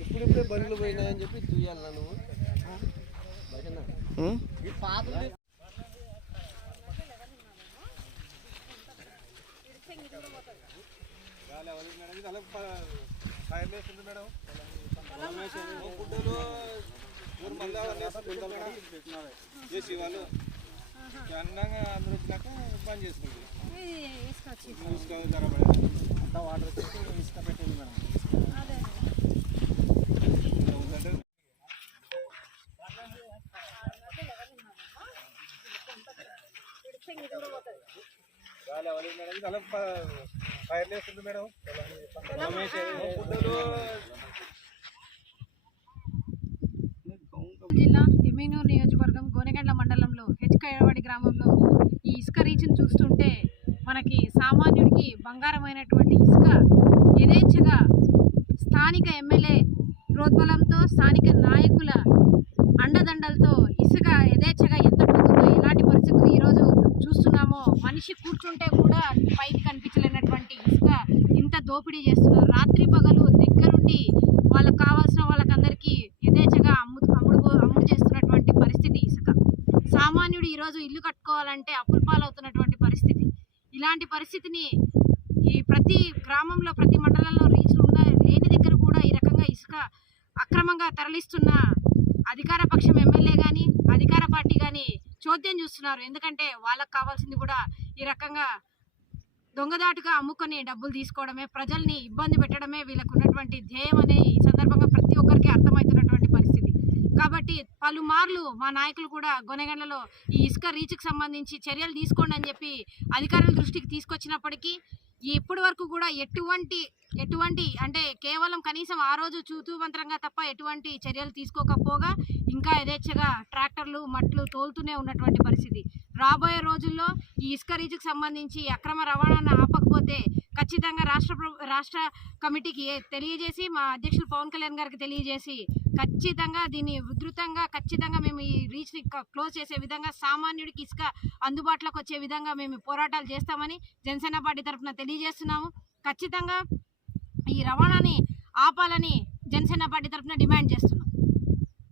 ఇప్పుడిప్పుడే బండ్లు పోయినాయని చెప్పి చూయాలి నువ్వు చేసి వాళ్ళు అన్నంగా అందరూ వచ్చినాక పని చేసుకుంటారు ఇసుక ధర పడేది. అంతా వాటర్ వచ్చేసి ఇసుక పెట్టింది మేడం. మేడం? మేడం జిల్లా ఎమ్మెనూరు నియోజకవర్గం గోనెగండ్ల మండలంలో హెచ్కయవాడి గ్రామంలో ఈ ఇసుక రీచ్ను చూస్తుంటే మనకి సామాన్యుడికి బంగారమైనటువంటి ఇసుక యథేచ్ఛగా స్థానిక ఎమ్మెల్యే ప్రోద్బలంతో స్థానిక నాయకుల అండదండలతో ఇసుక యథేచ్ఛగా మనిషి కూర్చుంటే కూడా పైకి కనిపించలేనటువంటి ఇసుక ఇంత దోపిడీ చేస్తున్నారు. రాత్రి పగలు దగ్గరుండి వాళ్ళకి కావాల్సిన వాళ్ళకందరికీ యథేచ్ఛగా అమ్ము అమ్ముడు అమ్ముడు చేస్తున్నటువంటి పరిస్థితి ఇసుక. సామాన్యుడు ఈరోజు ఇల్లు కట్టుకోవాలంటే అప్పుల పాలవుతున్నటువంటి పరిస్థితి. ఇలాంటి పరిస్థితిని ఈ ప్రతి గ్రామంలో ప్రతి మండలంలో రీచ్లు ఉన్న లేని దగ్గర కూడా ఈ రకంగా ఇసుక అక్రమంగా తరలిస్తున్న అధికార పక్షం ఎమ్మెల్యే కానీ అధికార పార్టీ కానీ చోద్యం చూస్తున్నారు. ఎందుకంటే వాళ్ళకి కావాల్సింది కూడా ఈ రకంగా దొంగదాటుగా అమ్ముకొని డబ్బులు తీసుకోవడమే ప్రజల్ని ఇబ్బంది పెట్టడమే వీళ్ళకు ఉన్నటువంటి ధ్యేయం అనే ఈ సందర్భంగా ప్రతి ఒక్కరికి అర్థమవుతున్నటువంటి పరిస్థితి కాబట్టి పలుమార్లు మా నాయకులు కూడా గొనెగండ్లలో ఈ ఇసుక రీచ్కి సంబంధించి చర్యలు తీసుకోండి అని చెప్పి అధికారుల దృష్టికి తీసుకొచ్చినప్పటికీ ఇప్పటి వరకు కూడా ఎటువంటి ఎటువంటి అంటే కేవలం కనీసం ఆ రోజు చూతూవంతరంగా తప్ప ఎటువంటి చర్యలు తీసుకోకపోగా ఇంకా యథేచ్ఛగా ట్రాక్టర్లు మట్లు తోలుతూనే ఉన్నటువంటి పరిస్థితి. రాబోయే రోజుల్లో ఈ ఇసుక రీచ్కి సంబంధించి అక్రమ రవాణాను ఆపకపోతే ఖచ్చితంగా రాష్ట్ర రాష్ట్ర కమిటీకి తెలియజేసి మా అధ్యక్షులు పవన్ కళ్యాణ్ గారికి తెలియజేసి ఖచ్చితంగా దీన్ని ఉధృతంగా ఖచ్చితంగా మేము ఈ రీచ్ని క్లోజ్ చేసే విధంగా సామాన్యుడికి ఇసుక అందుబాటులోకి వచ్చే విధంగా మేము పోరాటాలు చేస్తామని జనసేన పార్టీ తరఫున తెలియజేస్తున్నాము. ఖచ్చితంగా ఈ రవాణాని ఆపాలని జనసేన పార్టీ తరఫున డిమాండ్ చేస్తున్నాం.